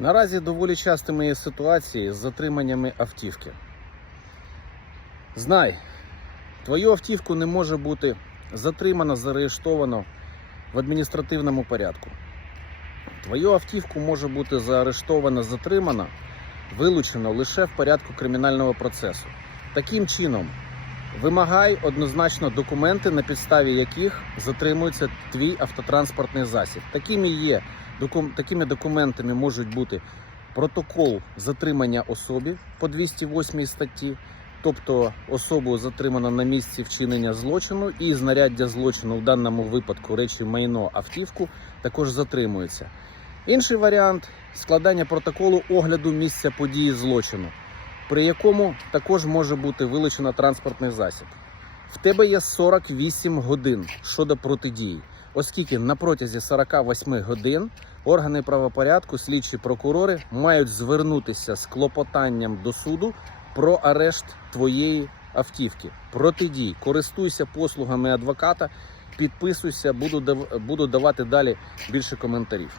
Наразі доволі частими є ситуації з затриманнями автівки. Знай, твою автівку не може бути затримано, заарештовано в адміністративному порядку. Твою автівку може бути заарештовано, затримано, вилучено лише в порядку кримінального процесу. Таким чином, вимагай однозначно документи, на підставі яких затримується твій автотранспортний засіб. Такими є Докум- такими документами можуть бути протокол затримання особи по 208 статті, тобто особу затримано на місці вчинення злочину і знаряддя злочину в даному випадку речі майно автівку також затримується. Інший варіант складання протоколу огляду місця події злочину, при якому також може бути вилучено транспортний засіб. В тебе є 48 годин щодо протидії, оскільки на протязі 48 годин органи правопорядку, слідчі прокурори мають звернутися з клопотанням до суду про арешт твоєї автівки. Протидій, користуйся послугами адвоката, підписуйся, буду, буду давати далі більше коментарів.